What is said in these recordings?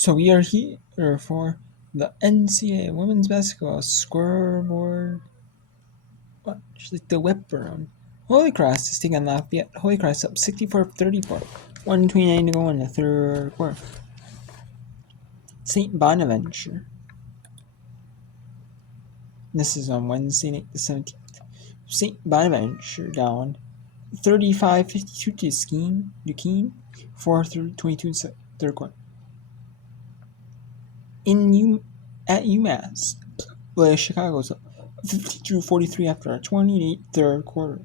So we are here for the NCAA women's basketball scoreboard. Like the whip around. Holy Cross is taking on Lafayette. Holy Cross up 64-34. 1:29 to go in the third quarter. St. Bonaventure. This is on Wednesday night, the 17th. St. Bonaventure down 35-52 to Duquesne. 4:22 third quarter. At UMass, Chicago's up 52-43 after a 28 third quarter.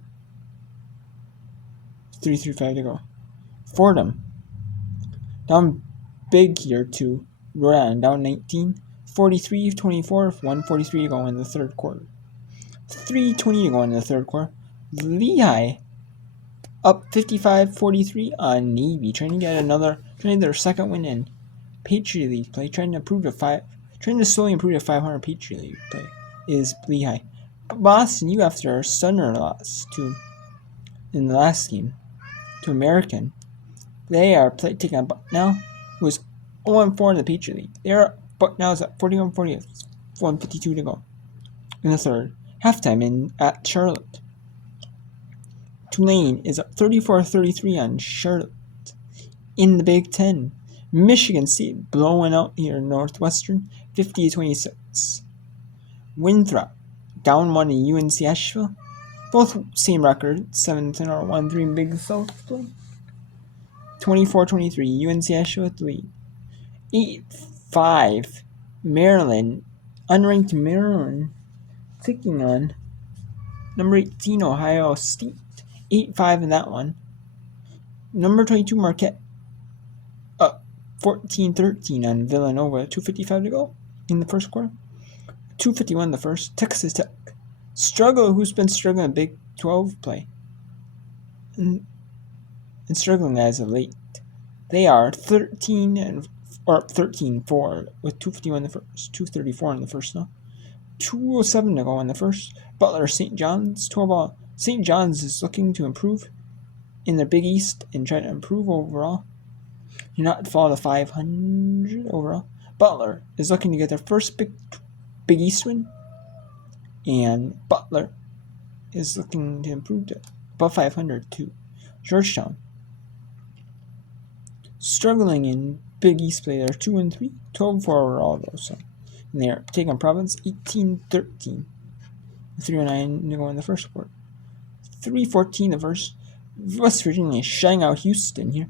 3:35 to go. Fordham down big here to Rhode Island, down 19. 43-24, 1:43 to go in the third quarter. 3:20 to go in the third quarter. Lehigh up 55-43 on Navy, trying their second win in Patriot League play, trying to slowly improve to 500 Patriot League play is Lehigh. Boston U, after a stunner loss in the last game to American, they are taking on Bucknell, who is 0-4 in the Patriot League. Bucknell is at 41-40, 1:52 to go in the third. Halftime at Charlotte. Tulane is up 34-33 on Charlotte. In the Big Ten, Michigan State blowing out here Northwestern, 50-26. Winthrop down 1 in UNC Asheville. Both same record, 7-10 or 1-3 in Big South play. 24-23, UNC Asheville with the lead. 8-5, Maryland, unranked Maryland, taking on number 18, Ohio State. 8-5 in that one. Number 22, Marquette, up 14-13 on Villanova. 2:55 to go in the first quarter. 2:51 the first. Texas Tech, who's been struggling in Big 12 play. And struggling as of late. They are 13-4 with 2:51 in the first, 2:34 in the first now. 2:07 to go in the first. Butler, St. John's, 12-all. St. John's is looking to improve in the Big East and try to improve overall. Not fall to 500 overall. Butler is looking to get their first Big East win, and Butler is looking to improve to above 500 too. Georgetown, struggling in Big East play. They're 2-3, 12-4 overall though. So, and they're taking Providence 18-13. 3:09 to go in the first quarter. 3:14 the first. West Virginia is shutting out Houston here.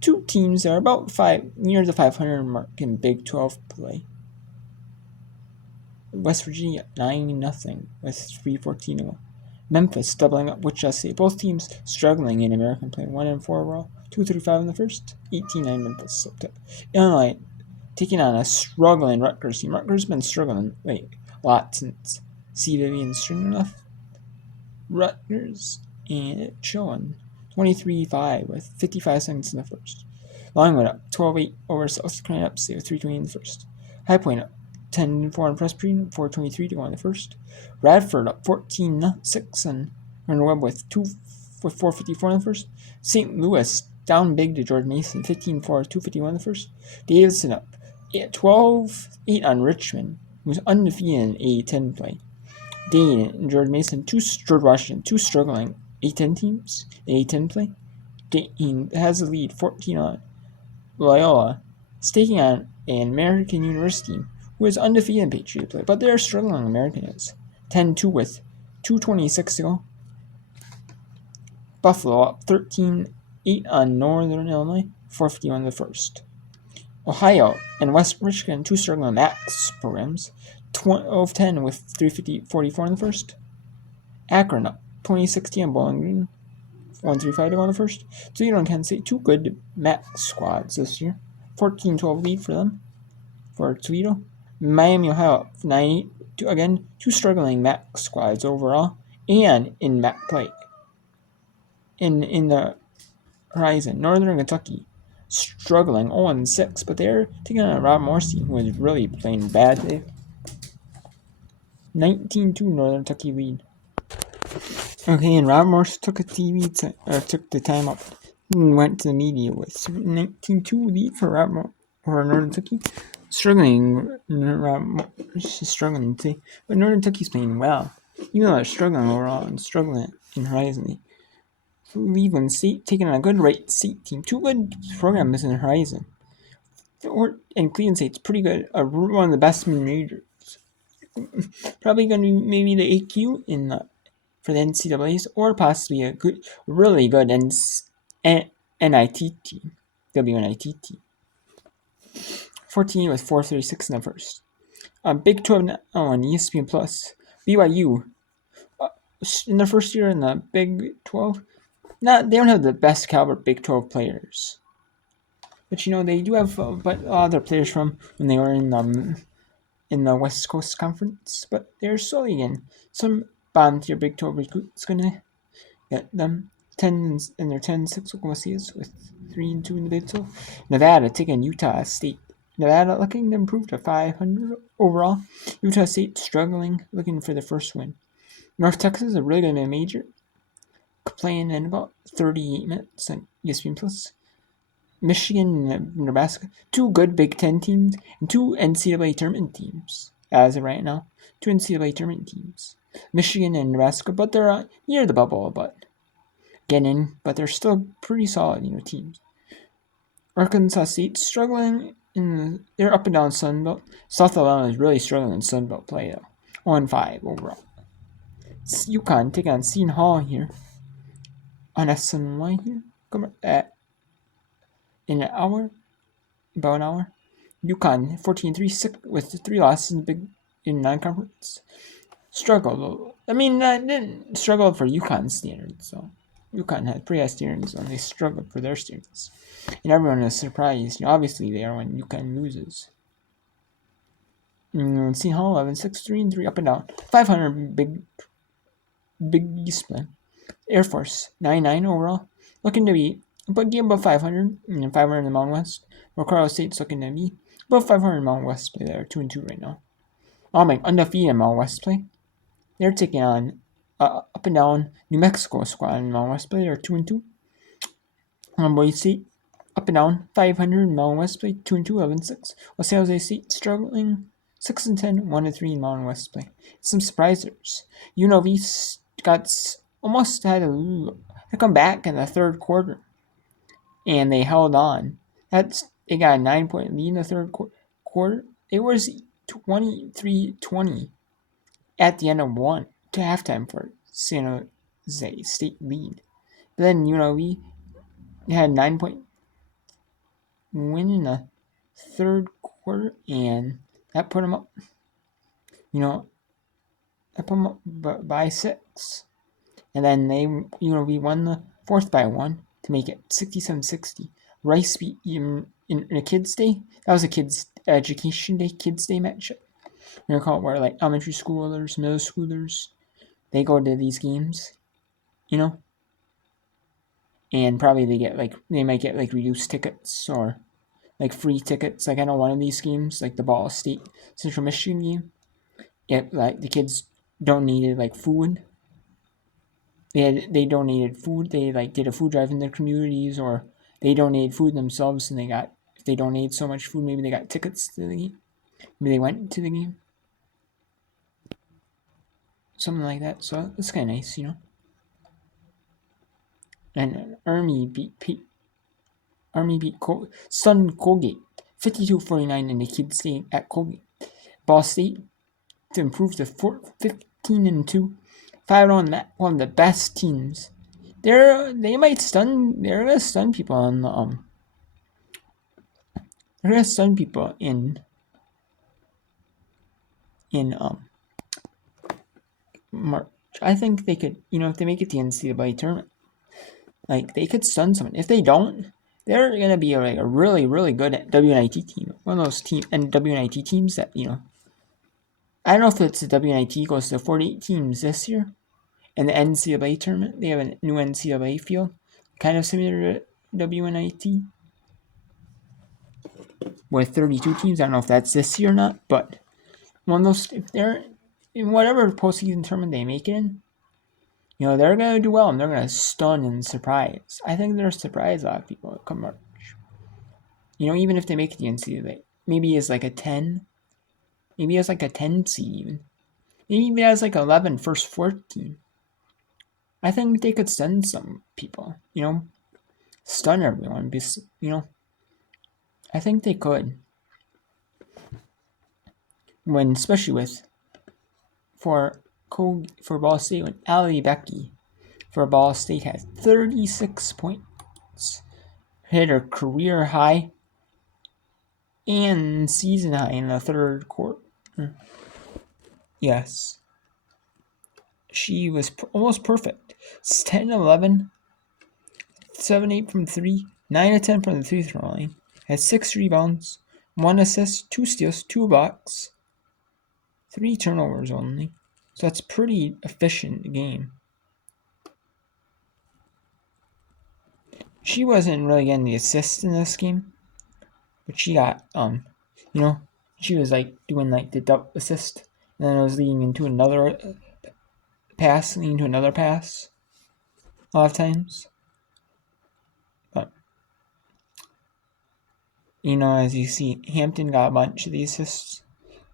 Two teams are about near the 500 mark in Big 12 play. West Virginia 9-0 with 3:14 to go. Memphis doubling up with Just State. Both teams struggling in American play. 1-4 overall. 2:35 in the first. 18-9 Memphis. Illinois taking on a struggling Rutgers team. Rutgers has been struggling a lot since C. Vivian Stringer left Rutgers, and it's showing 23-5 with 55 seconds in the first. Longwood up 12-8 over South Carolina Upstate with 3:20 in the first. High Point up 10-4 on Presbyterian, 4:23 to go in the first. Radford up 14-6 on Runner Webb with 4:54 in the first. St. Louis down big to George Mason, 15-4, 2:51 in the first. Davidson up 12-8 on Richmond, who's undefeated in A10 play. Dane and George Mason, George Washington, two struggling A10 teams in A10 play. Dane has the lead, 14 on Loyola, staking on an American University who is undefeated in Patriot play, but they're struggling. American is 10-2 with 2:26 to go. Buffalo up 13-8 on Northern Illinois, 4:51 in the first. Ohio and West Michigan, two struggling Max programs, 12-10 with 3:44 in the first. Akron up 20-16 on Bowling Green, 1:35 to go in the first. Toledo and Kansas State, two good Max squads this year, 14-12 lead for them. For Toledo, Miami, Ohio up 9-8. Again, two struggling Max squads overall and in MAC play. In the horizon, Northern Kentucky struggling 0-6, but they're taking on a Rob Morse team who is really playing bad today. 19-2 Northern Kentucky lead. Okay, and Rob Morse took the time up. went to the media with 19-2 lead for Northern Kentucky. Struggling, struggling to, but Northern Kentucky's playing well. Even though they're struggling overall and struggling in Horizon. Cleveland State taking on a good Wright State team. Two good programs in the Horizon. And Cleveland State's pretty good. One of the best majors. Probably going to be maybe the AQ in the for the NCAAs, or possibly a good, really good NIT team, WNIT team. 14 with 436 in the first. Big 12 now on ESPN Plus. BYU in their first year in the Big 12. They don't have the best caliber Big 12 players, but they do have but a lot of their players from when they were in the West Coast Conference. But they're slowly again some bottom tier Big 12 recruits gonna get them 10 and their 10-6 Oklahoma States with 3-2 in the Big 12. Nevada taking Utah State. Nevada looking to improve to 500 overall. Utah State struggling, looking for the first win. North Texas are really going to be a major, playing in about 38 minutes on ESPN Plus. Michigan and Nebraska, two good Big Ten teams, and two NCAA tournament teams as of right now. Two NCAA tournament teams. Michigan and Nebraska, but they're near the bubble, but getting in, but they're still pretty solid, teams. Arkansas State struggling they're up and down Sun Belt. South Alabama is really struggling in Sun Belt play though. 1-5 overall. UConn taking on Seton Hall here on SNY here. Come at in an hour, about an hour. UConn 14-3 with 3 losses in non-conference. Struggled. I mean, didn't struggle for UConn standards. So UConn had pretty high standards, and they struggled for their standards. And everyone is surprised. Obviously, they are when UConn loses. Seton Hall 11-6, 3-3 up and down. 500 big East play. Air Force 9-9 overall, looking to be but game above 500 and 500 in the Mountain West. Colorado State's looking to be above 500 in Mountain West play. They're 2-2 right now. Undefeated in Mountain West play. They're taking on up and down New Mexico squad in Mountain West play. They're 2-2. Boise State up and down 500 in Mountain West play. 2-2, 11-6. San Jose State struggling 6-10, 1-3 in Mountain West play. Some surprisers. UNLV almost had to come back in the third quarter, and they held on. They got a 9-point lead in the third quarter. It was 23-20 at the end of one to halftime for San Jose State lead. But then UNLV had a 9-point win in the third quarter, and that put them up. That put them up by 6. And then we won the fourth by 1 to make it 67-60. Rice beat in a kids' day. That was a kids' education day, kids' day matchup. You recall where like elementary schoolers, middle schoolers, they go to these games, and probably they might get like reduced tickets or like free tickets. Like I know one of these games, like the Ball State Central Michigan game, like the kids donated like food. They donated food. They did a food drive in their communities, or they donated food themselves, and if they donated so much food, maybe they got tickets to the game. Maybe they went to the game. Something like that. So it's kind of nice, And Army beat Sun Colgate 52-49 in the kids' game at Colgate. Ball State to improve to 15-2. 5-0 one of the best teams. They're gonna stun people on the they're gonna stun people in March. I think they could, if they make it to the NCAA tournament, like they could stun someone. If they don't, they're gonna be like a really, really good WNIT team. One of those WNIT teams that I don't know if it's the WNIT goes to 48 teams this year. And the NCAA tournament, they have a new NCAA field, kind of similar to WNIT, with 32 teams. I don't know if that's this year or not, but one of those, if they're in whatever postseason tournament they make it in, They're going to do well, and they're going to stun and surprise. I think they're surprise a lot of people come March. Even if they make the NCAA, maybe it's like a 10. Maybe it's like a 10 seed even. Maybe it has like 11 first 14. I think they could stun some people. Stun everyone. I think they could. Especially for Ball State, when Allie Becky for Ball State had 36 points, hit her career high and season high in the third quarter. Yes. She was almost perfect. It's 10-11, 7-8 from 3, 9-10 from the 3-throw line. Had 6 rebounds, 1 assist, 2 steals, 2 blocks, 3 turnovers only. So that's pretty efficient game. She wasn't really getting the assists in this game, but she got she was like doing like the double assist, and then it was leading into another pass a lot of times. But as you see, Hampton got a bunch of the assists,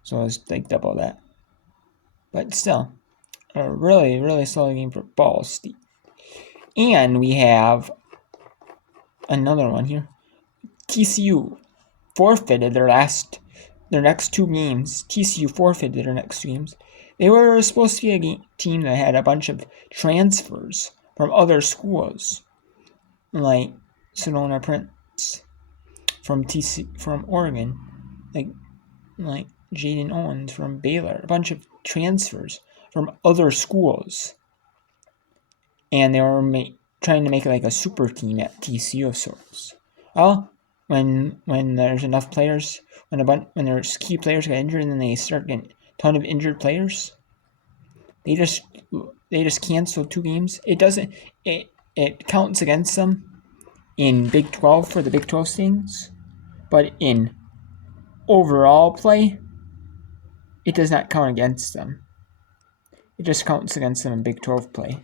so it was like double that. But still, a really, really solid game for Ball State. And we have another one here. TCU forfeited their next 2 games. TCU forfeited their next 2 games. They were supposed to be a team that had a bunch of transfers from other schools, like Sonoma Prince from Oregon, like Jaden Owens from Baylor, a bunch of transfers from other schools, and they were trying to make like a super team at TCU of sorts. Well, when there's enough players, when there's key players get injured, and then they start getting a ton of injured players, they just cancel 2 games. It counts against them in Big 12 for the Big 12 standings, but in overall play, it does not count against them. It just counts against them in Big 12 play.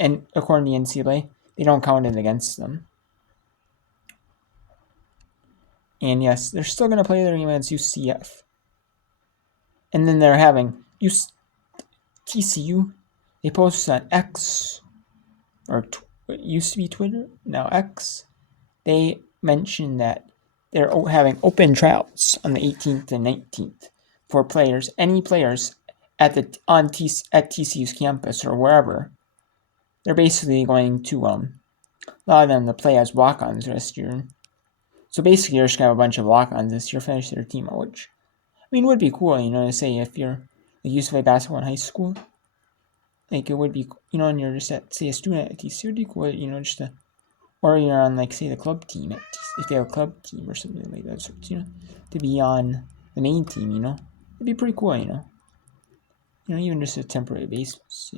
And according to the NCAA, they don't count it against them. And yes, they're still going to play their game against UCF. And then they're having TCU. They posted on X, or it used to be Twitter, now X. They mentioned that they're having open tryouts on the 18th and 19th for players, any players at TCU's campus or wherever. They're basically going to allow them to play as walk-ons this year. So basically, you're just going to have a bunch of walk-ons this year finish their team out, which, would be cool, to say if you're used to play basketball in high school. Like, it would be, and you're just a student at TCU, it would be cool, or you're on, say, the club team, if they have a club team or something like that, so, to be on the main team, it'd be pretty cool, even just a temporary basis,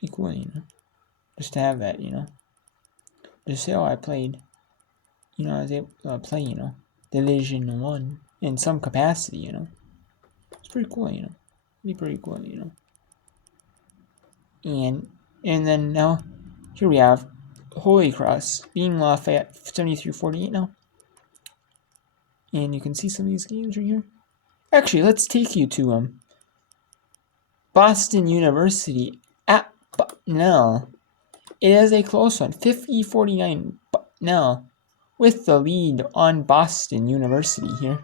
be cool, just to have that, just say, oh, I played, I was able to play, Division 1 in some capacity, it's pretty cool, it'd be pretty cool, and then now, here we have Holy Cross being Lafayette 73-48 now. And you can see some of these games right here. Actually, let's take you to Boston University at Bucknell. It is a close one, 50-49 Bucknell, with the lead on Boston University here.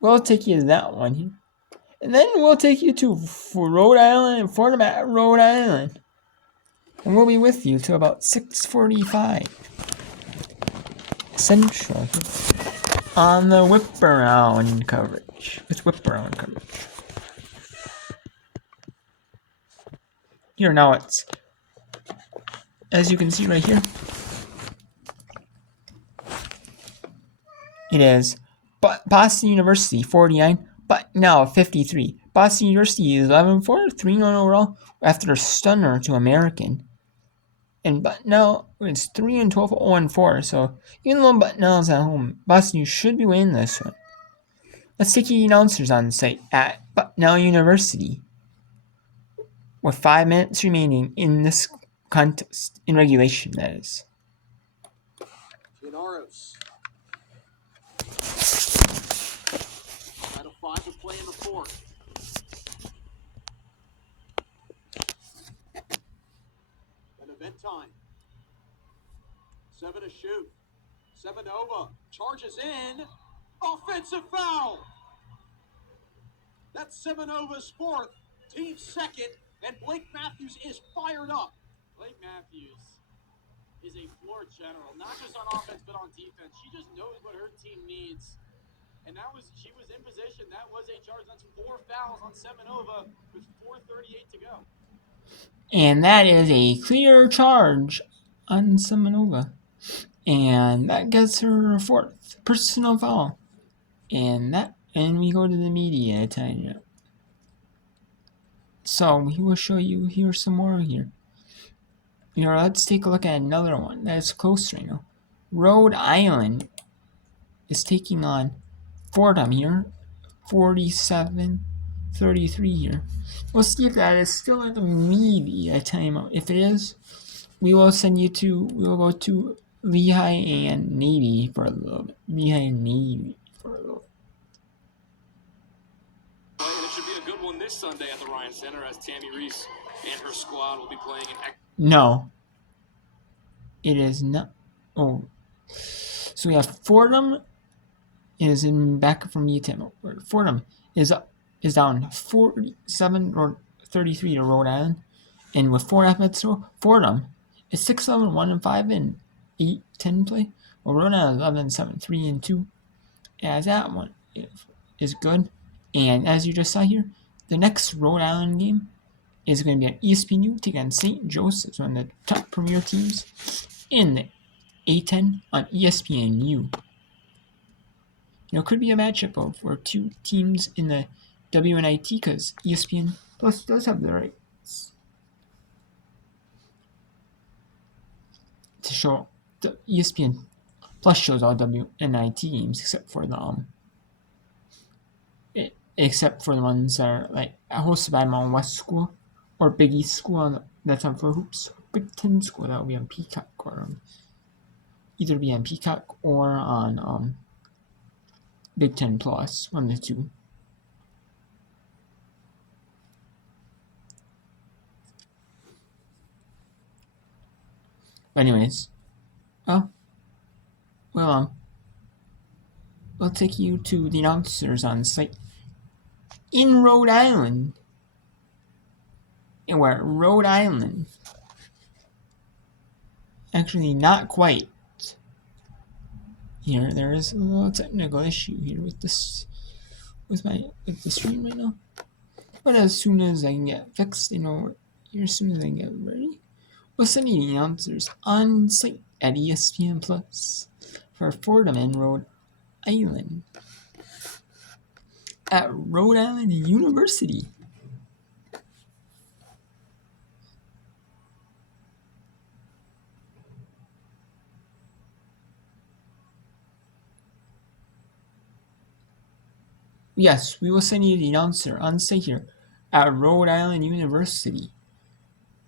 We'll take you to that one here. And then we'll take you to Rhode Island and Fordham at Rhode Island. And we'll be with you till about 6:45 Central on the whip around coverage. With whip around coverage. Here now it's, as you can see right here, it is Boston University 49, but now 53. Boston University is 11-4, 3-1 overall after a stunner to American. And Bucknell it's 3-12, 0-4. So even though Bucknell's at home, Boston should be winning this one. Let's take the announcers on site at Bucknell University. with 5 minutes remaining in this contest, in regulation, that is. Gennaro out of 5 to play in the fourth. And event time. 7 to shoot. Semenova charges in. Offensive foul. That's Semenova's fourth, team second, and Blake Matthews is fired up. Blake Matthews is a floor general, not just on offense but on defense. She just knows what her team needs. And she was in position. That was a charge. That's 4 fouls on Semenova with 4:38 to go. And that is a clear charge on Semenova. And that gets her 4th personal foul. And we go to the media time now. So we will show you here some more here. Let's take a look at another one that's close right now. Rhode Island is taking on Fordham here. 47-33 here. We'll see if that is still in the media timeout. If it is, we will go to Lehigh and Navy for a little bit. And it should be a good one this Sunday at the Ryan Center as Tammy Reese and her squad will be playing in. No. It is not. Oh. So we have Fordham is in back from media timeout. Fordham is down 47-33 to Rhode Island. And with 4.5 minutes to go, Fordham is 6-11, 1-5 in 8-10 play. Well, Rhode Island 11-7, 3-2. As that one is good. And as you just saw here, the next Rhode Island game is going to be on ESPNU taking on St. Joseph's, one of the top premier teams in the A10 on ESPNU. It could be a matchup for 2 teams in the WNIT because ESPN Plus does have the rights to show. The ESPN Plus shows all WNIT games except for the ones that are like hosted by Mountain West School or Big East School that's on for hoops. Big Ten School that will be on Peacock or either be on Peacock or on Big Ten Plus, one of the two. But anyways, we'll take you to the announcers on site in Rhode Island. And where Rhode Island, actually not quite. Here, there is a little technical issue here with the stream right now. But as soon as I can get fixed, as soon as I can get ready, we'll send you the announcers on site at ESPN Plus for Fordham and Rhode Island at Rhode Island University. Yes, we will send you the announcer on site here at Rhode Island University,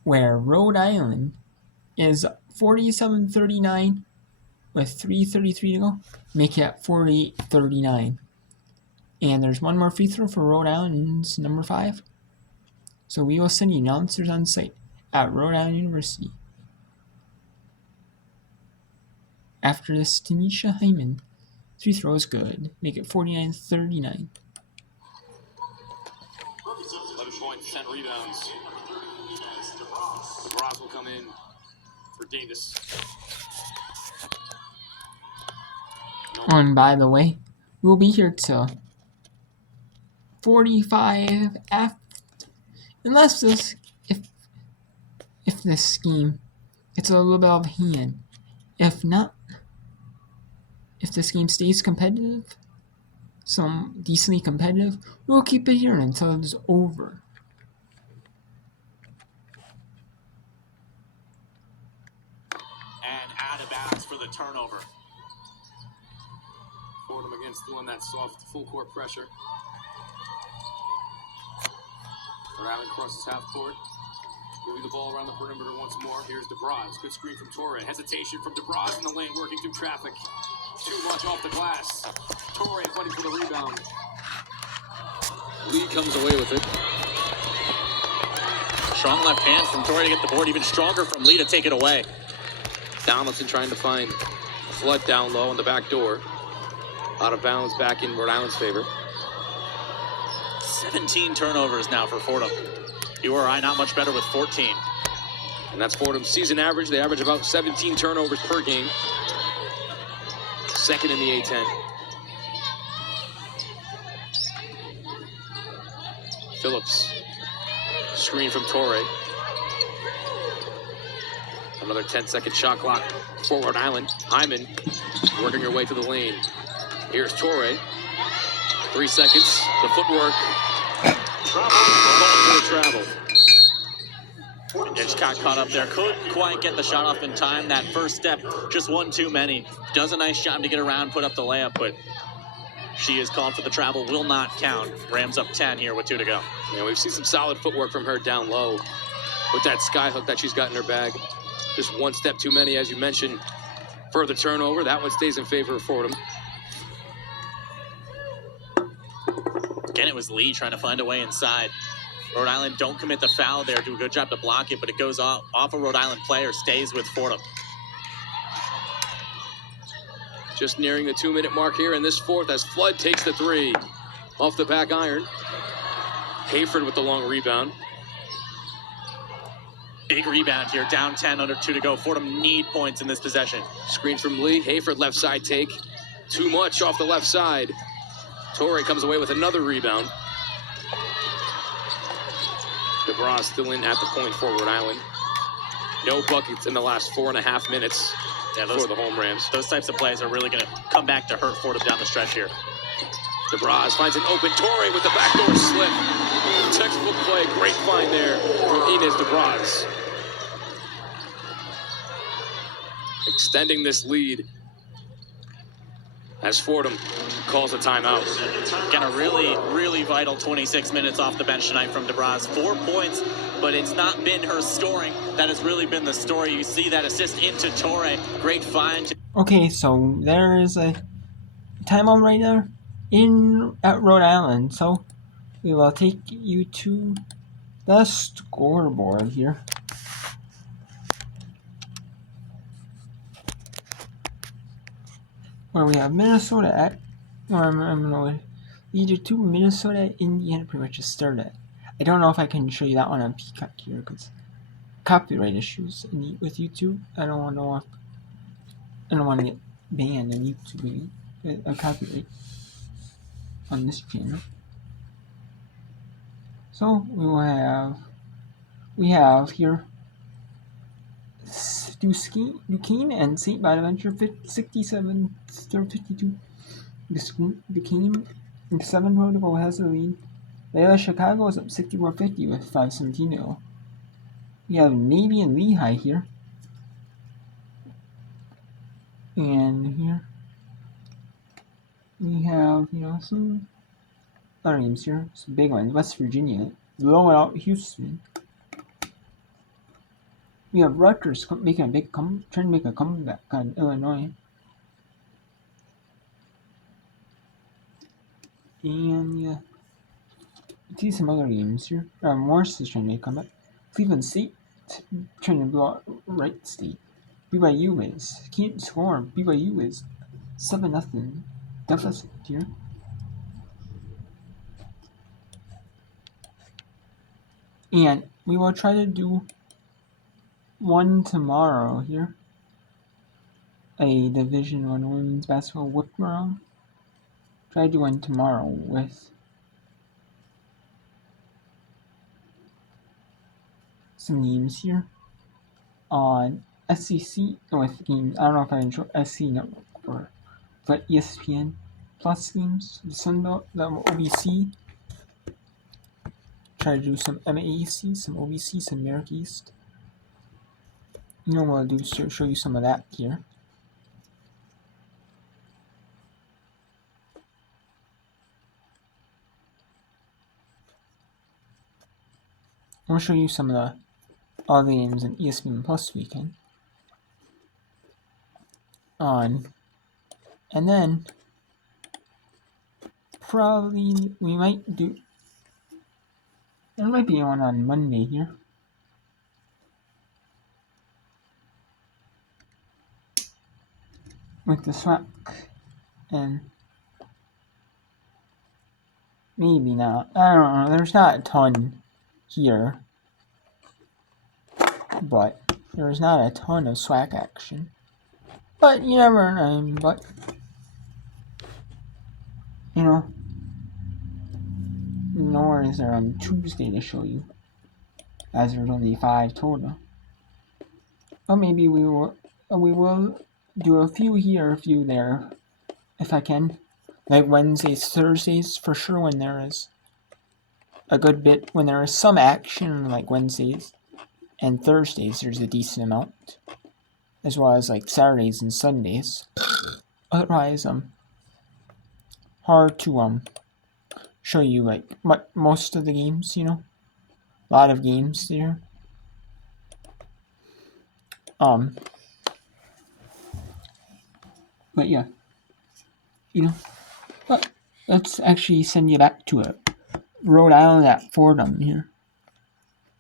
where Rhode Island is 47-39 with 3:33 to go. Make it 48-39. And there's one more free throw for Rhode Island's number 5. So we will send you announcers on site at Rhode Island University. After this, Tanisha Hyman. 3 throws good. Make it 49-39. 11 points, 10 rebounds. Ross will come in for Davis. And by the way, we'll be here till 45 after, unless if this scheme gets a little bit out of hand. If not, if this game stays competitive, some decently competitive, we'll keep it here until it's over. And out of bounds for the turnover. Fordham against doing that soft full court pressure. Rhode Island crosses half court. Moving the ball around the perimeter once more. Here's DeBraz. Good screen from Torre. Hesitation from DeBraz in the lane, working through traffic. Too much off the glass. Torre fighting for the rebound. Lee comes away with it. Strong left hand from Torre to get the board. Even stronger from Lee to take it away. Donaldson trying to find Flood down low on the back door. Out of bounds, back in Rhode Island's favor. 17 turnovers now for Fordham. URI not much better with 14. And that's Fordham's season average. They average about 17 turnovers per game. Second in the A-10. Phillips. Screen from Torre. Another 10-second shot clock for Rhode Island. Hyman working her way to the lane. Here's Torre. 3 seconds. The footwork. Travel. Just got caught up there. Couldn't quite get the shot off in time. That first step, just one too many. Does a nice job to get around, put up the layup, but she is called for the travel. Will not count. Rams up 10 here with 2 to go. Yeah, we've seen some solid footwork from her down low with that sky hook that she's got in her bag. Just one step too many, as you mentioned. Further turnover. That one stays in favor of Fordham. Again, it was Lee trying to find a way inside. Rhode Island don't commit the foul there. Do a good job to block it, but it goes off a Rhode Island player, stays with Fordham. Just nearing the 2-minute mark here in this fourth as Flood takes the three. Off the back iron. Hayford with the long rebound. Big rebound here, down 10, under 2 to go. Fordham need points in this possession. Screen from Lee. Hayford left side take. Too much off the left side. Torre comes away with another rebound. DeBras still in at the point for Rhode Island. No buckets in the last 4.5 minutes for the home Rams. Those types of plays are really going to come back to hurt Fordham down the stretch here. DeBras finds an open Torre with the backdoor slip. Textbook play, great find there for Inez DeBras. Extending this lead as Fordham calls a timeout. Again, a really, really vital 26 minutes off the bench tonight from DeBras. 4 points, but it's not been her scoring that has really been the story. You see that assist into Torre. Great find. Okay, so there is a timeout right there at Rhode Island. So we will take you to the scoreboard here. Where we have Minnesota at, I'm going to lead you to Minnesota, Indiana pretty much just started. I don't know if I can show you that one on Peacock here because copyright issues with YouTube. I don't want to get banned on YouTube a copyright on this channel. So we have here Duquesne and St. Bonaventure 67-52. Duquesne in 7 row to go has the lead. Loyola Chicago is up 64-50 with 5:17 to go. We have Navy and Lehigh here. And here we have, some other games here. Some big ones. West Virginia blowing out Houston. We have Rutgers making trying to make a comeback on Illinois. And yeah, see some other games here. Morris is trying to make a comeback. Cleveland State trying to blow out Wright State. BYU can't score. BYU is 7-0 deficit here. And we will try to do one tomorrow here. A Division I women's basketball whip around. Try to do one tomorrow with some games here on SEC with games. I don't know if I can show SC Network but ESPN Plus games. The Sunbelt, the OBC. Try to do some MAC, some OBC, some America East. What I'll do is show you some of that here. I'll show you some of the all the games in ESPN Plus weekend on, and then probably we might do. There might be one on Monday here. With the SWAC, and maybe not. I don't know. There's not a ton here, but there's not a ton of SWAC action. But you never know. But you know, nor is there on Tuesday to show you, as there's only 5 total. But maybe we will do a few here, a few there, if I can. Like Wednesdays, Thursdays, for sure. When there is a good bit, when there is some action, like Wednesdays and Thursdays, there's a decent amount, as well as like Saturdays and Sundays. Otherwise, hard to show you like most of the games. You know, a lot of games there. But yeah, you know. But let's actually send you back to it. Rhode Island at Fordham here.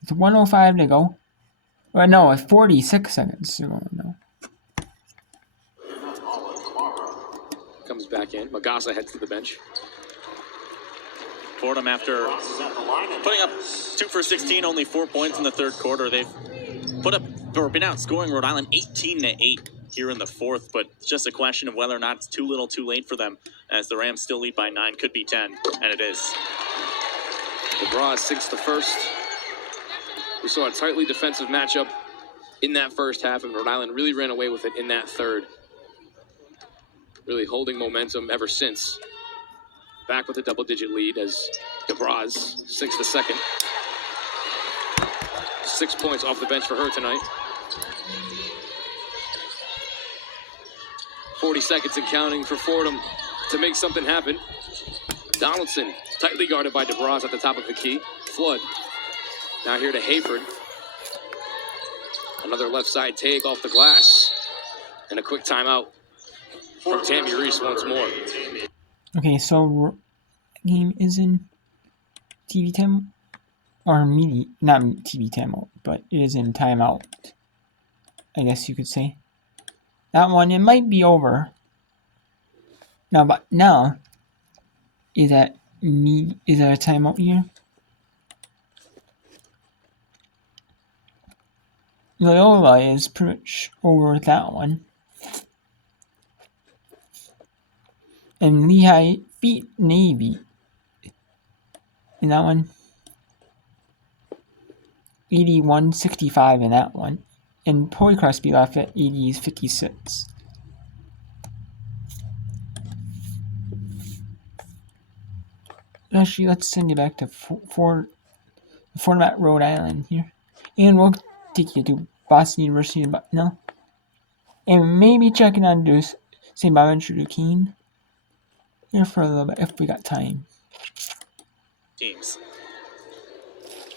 It's 1:05 to go. Well, no, it's 46 seconds to go now. Comes back in. Magasa heads to the bench. Fordham, after putting up 2 for 16, only 4 points in the third quarter, they've been outscoring Rhode Island 18-8 here in the fourth, but it's just a question of whether or not it's too little too late for them, as the Rams still lead by 9, could be 10, and it is. DeBras sinks the first. We saw a tightly defensive matchup in that first half, and Rhode Island really ran away with it in that third. Really holding momentum ever since. Back with a double-digit lead as DeBras sinks the second. 6 points off the bench for her tonight. 40 seconds and counting for Fordham to make something happen. Donaldson, tightly guarded by DeBras at the top of the key. Flood, now here to Hayford. Another left side take off the glass. And a quick timeout from Tammy Reese once more. Okay, so game is in TV time, or media, not TV timeout, but it is in timeout, I guess you could say. That one, it might be over. Now, but now, is that a timeout here? Loyola is pretty much over with that one. And Lehigh beat Navy in that one. 81-65 in that one. And Holy-Cross beat Lafayette 80-56. Actually, let's send you back to Fordham at Rhode Island here. And we'll take you to Boston University, no. And maybe checking on St. Bonaventure Duquesne here for a little bit if we got time. Teams.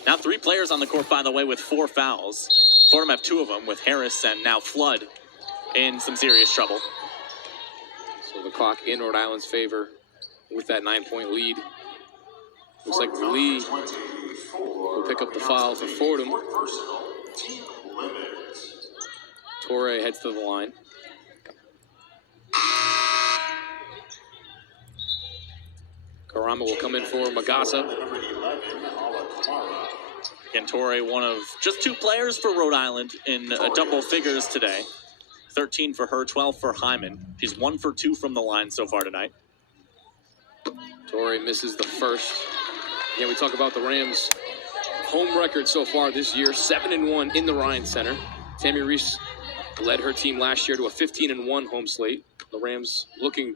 Now 3 players on the court, by the way, with 4 fouls. Fordham have 2 of them, with Harris and now Flood in some serious trouble. So the clock in Rhode Island's favor with that 9-point lead. Looks like Lee will pick up the foul for Fordham. Torre heads to the line. Karama will come in for Magasa. Again, Torre, one of just 2 players for Rhode Island in double figures today. 13 for her, 12 for Hyman. She's 1 for 2 from the line so far tonight. Torre misses the first. Again, we talk about the Rams' home record so far this year, 7-1 in the Ryan Center. Tammy Reese led her team last year to a 15-1 home slate. The Rams looking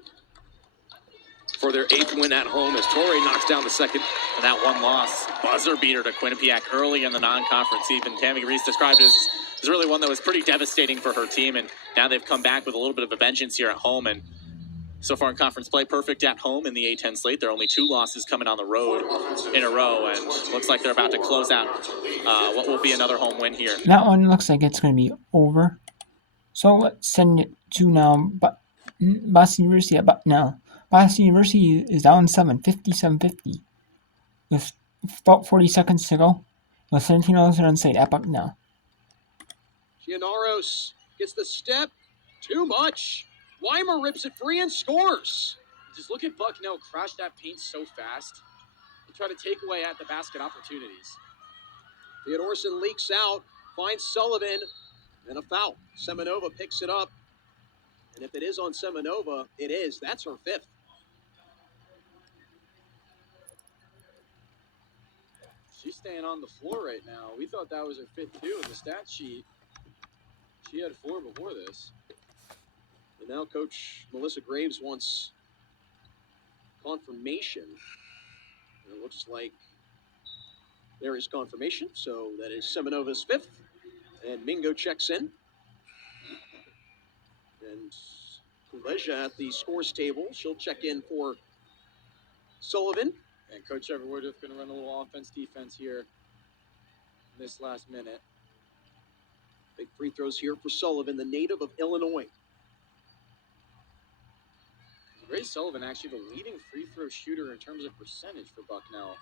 for their 8th win at home as Torre knocks down the second. And that one loss, buzzer beater to Quinnipiac early in the non-conference. Even Tammy Reese described it as really one that was pretty devastating for her team. And now they've come back with a little bit of a vengeance here at home. And So far in conference play, perfect at home in the A10 slate. There are only 2 losses coming on the road in a row, and looks like they're about to close out what will be another home win here. That one looks like it's going to be over. So let's send it to now Boston University at Bucknell. Boston University is down 57-50. With about 40 seconds to go. With 17 on site at Bucknell. Giannaros gets the step. Too much. Weimer rips it free and scores. Just look at Bucknell crash that paint so fast and try to take away at the basket opportunities. Theodorson leaks out, finds Sullivan, and a foul. Semenova picks it up. And if it is on Semenova, it is. That's her 5th. She's staying on the floor right now. We thought that was her 5th too in the stat sheet. She had 4 before this. And now Coach Melissa Graves wants confirmation. And it looks like there is confirmation. So that is Semenova's 5th. And Mingo checks in. And Kuleja at the scores table. She'll check in for Sullivan. And Coach Trevor Woodruff going to run a little offense-defense here in this last minute. Big free throws here for Sullivan, the native of Illinois. Ray Sullivan, actually the leading free throw shooter in terms of percentage for Bucknell.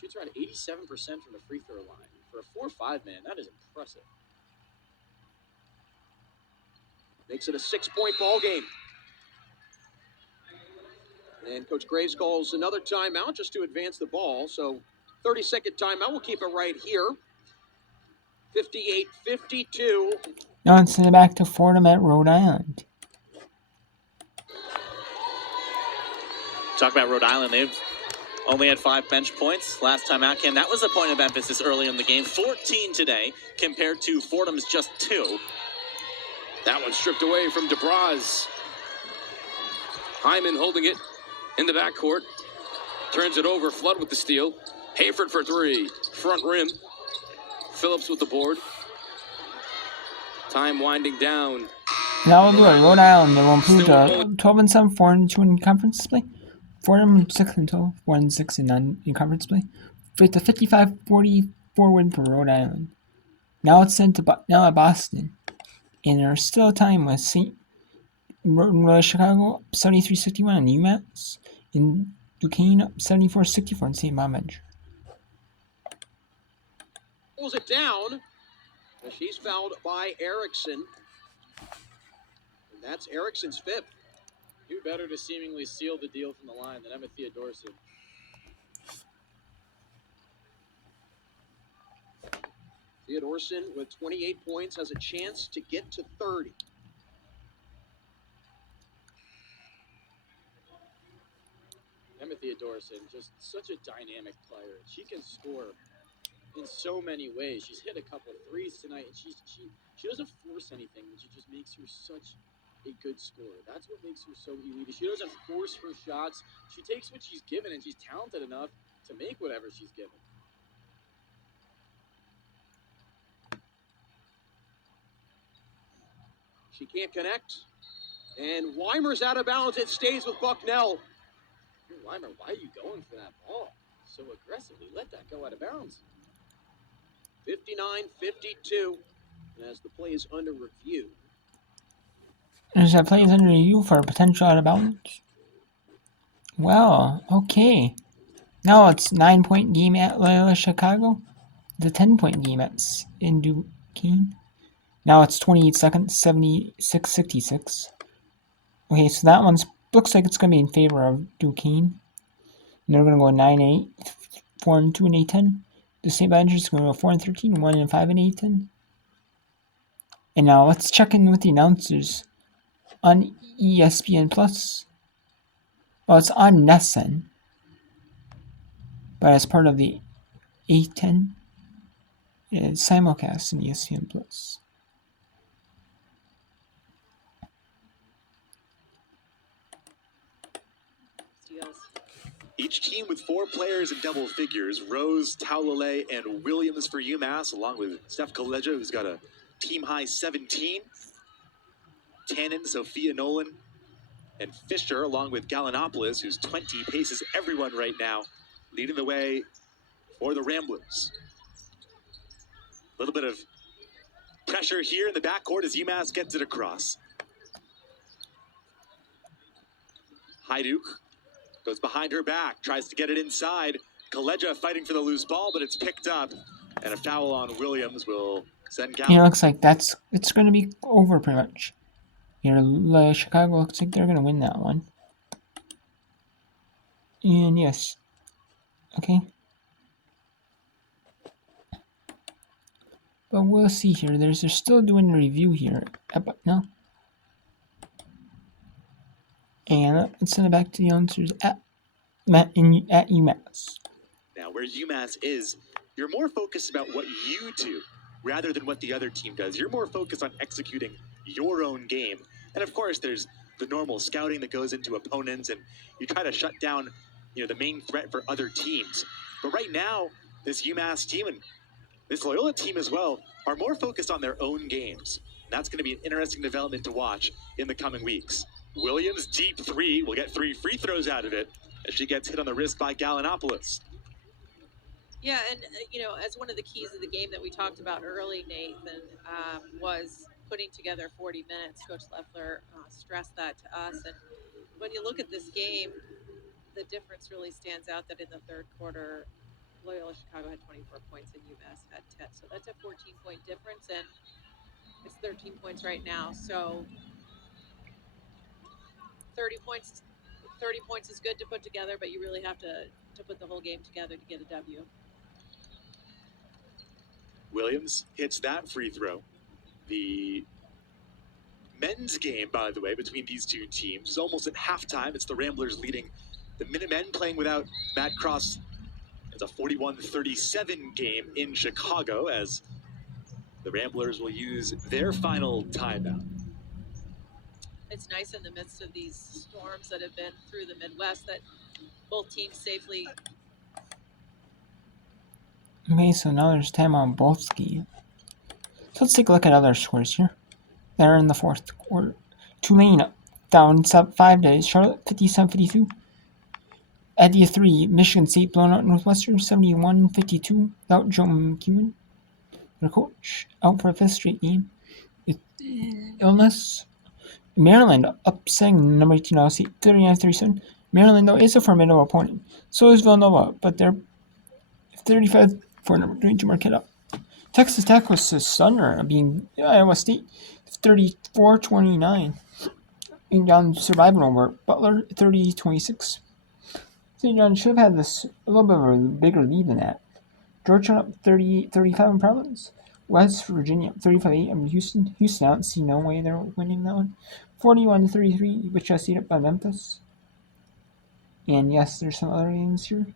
Shoots around 87% from the free throw line. For a 4-5 man, that is impressive. Makes it a 6-point ball game. And Coach Graves calls another timeout just to advance the ball. So 30-second timeout. We'll keep it right here. 58-52. Now it's send it back to Fordham at Rhode Island. Talk about Rhode Island. They've only had 5 bench points last time out, Cam. That was a point of emphasis early in the game. 14 today compared to Fordham's just 2. That one stripped away from DeBraz. Hyman holding it in the backcourt. Turns it over. Flood with the steal. Hayford for 3. Front rim. Phillips with the board. Time winding down. Now we'll do it. Rhode Island. They will improve to 12-7, 4-2 in conference play. Fordham 6-12, 1-6 in conference play. With a 55-44 win for Rhode Island. Now it's sent to Bucknell at Boston. And there's still time with Chicago 73-61 on UMass. And Duquesne 74-64 in St. Bonaventure. Pulls it down. She's fouled by Erickson. And that's Erickson's 5th. Who better to seemingly seal the deal from the line than Emma Theodorson? Theodorson with 28 points has a chance to get to 30. Emma Theodorson, just such a dynamic player. She can score in so many ways. She's hit a couple of threes tonight, and she doesn't force anything, but she just makes her such a good scorer. That's what makes her so elite. She doesn't force her shots. She takes what she's given, and she's talented enough to make whatever she's given. She can't connect. And Weimer's out of bounds. It stays with Bucknell. Weimer, why are you going for that ball so aggressively? Let that go out of bounds. 59-52. As the play is under review. There's a play under review for a potential out of bounds. Well, okay. Now it's 9-point game at Loyola Chicago. The 10-point game at in Duquesne. Now it's 28 seconds, 76-66. Okay, so that one looks like it's going to be in favor of Duquesne. And they're going to go 9-8, 4-2 in A10. The St. Bonaventure's going to go 4-13, 1-5 in A10. And now let's check in with the announcers on ESPN Plus. Well, it's on NESN, but as part of the A10, it's simulcast on ESPN Plus. Each team with 4 players in double figures, Rose, Taulale, and Williams for UMass, along with Steph Kaleja, who's got a team-high 17. Tannen, Sophia Nolan, And Fisher, along with Gallinopoulos, who's 20, paces everyone right now, leading the way for the Ramblers. A little bit of pressure here in the backcourt as UMass gets it across. Hajduk goes behind her back, tries to get it inside. Kaleja fighting for the loose ball, but it's picked up. And a foul on Williams will send Gal. It looks like it's going to be over pretty much. Here, Chicago looks like they're going to win that one. And yes. Okay. But we'll see here. They're still doing a review here. No. And let's send it back to the answers at UMass. Now, where UMass is, you're more focused about what you do rather than what the other team does. You're more focused on executing your own game. And of course, there's the normal scouting that goes into opponents, and you try to shut down, the main threat for other teams. But right now, this UMass team and this Loyola team as well are more focused on their own games. And that's going to be an interesting development to watch in the coming weeks. Williams, deep three, will get 3 free throws out of it as she gets hit on the wrist by Gallinopoulos. Yeah, and as one of the keys of the game that we talked about early, Nathan, was putting together 40 minutes. Coach Leffler stressed that to us. And when you look at this game, the difference really stands out that in the third quarter, Loyola Chicago had 24 points and UMass had 10. So that's a 14-point difference, and it's 13 points right now. So 30 points is good to put together, but you really have to put the whole game together to get a W. Williams hits that free throw. The men's game, by the way, between these two teams is almost at halftime. It's the Ramblers leading the Minutemen, playing without Matt Cross. It's a 41-37 game in Chicago as the Ramblers will use their final timeout. It's nice in the midst of these storms that have been through the Midwest that both teams safely. Okay, so now there's time on both skis. So let's take a look at other scores here. They're in the fourth quarter. Tulane down 5 days. Charlotte 57-52. At the 3, Michigan State blown out Northwestern 71-52 without Joe McEwen, their coach, out for a 5th straight game with illness. Maryland upsetting number 18 Ohio State 39-37. Maryland, though, is a formidable opponent. So is Villanova, but they're 35 for number 22 Marquette. Texas Tech was a stunner, being Iowa State 34-29. And down surviving over Butler 30-26. St. John should have had a little bit of a bigger lead than that. Georgetown up 30-35 in Providence. West Virginia up 35-8 in Houston. Houston, I don't see no way they're winning that one. 41-33, Wichita State up by Memphis. And yes, there's some other games here.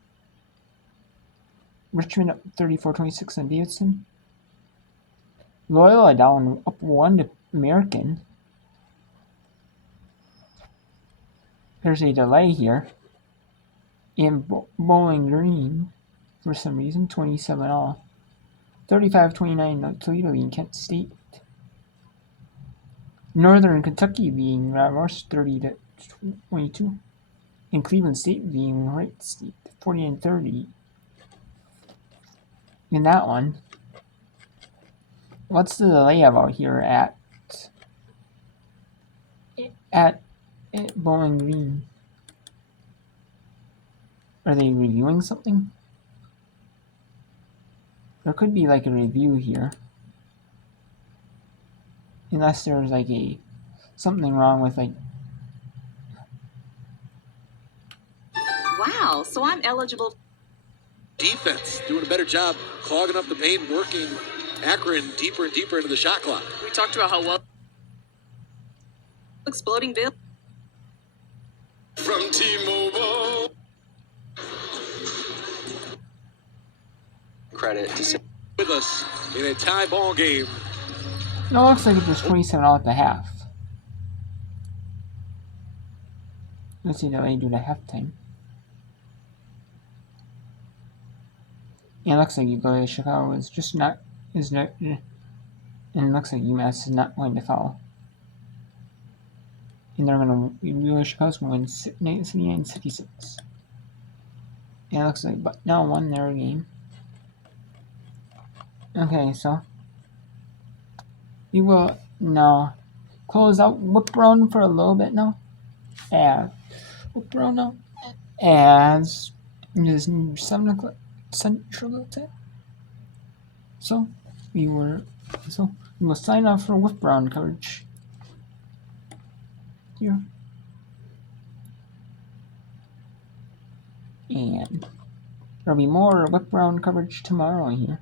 Richmond up 34-26 on Davidson. Loyola down up 1 to American. There's a delay here in Bowling Green for some reason, 27 all. 35-29 Toledo being Kent State. Northern Kentucky being Rutgers 30-22. And Cleveland State being Wright State 40-30. In that one, what's the delay about here at Bowling Green? Are they reviewing something? There could be like a review here. Unless there's like something wrong with like. Wow, so I'm eligible. Defense doing a better job clogging up the paint, working Akron deeper and deeper into the shot clock. We talked about how well exploding bill From T-Mobile. Credit to With us in a tie ball game. No, it looks like it was 27 all at the half. Let's see delay due to halftime. Yeah, it looks like Chicago is just not and it looks like UMass is not going to foul. And they're going to, Chicago's going to win 69-56. And it looks like, but now won their game. Okay, so we will now close out Whip Round for a little bit now. Whip Round now. As it is 7 o'clock Central Time. So we will sign off for Whip Round coverage here. And there'll be more Whip Round coverage tomorrow here.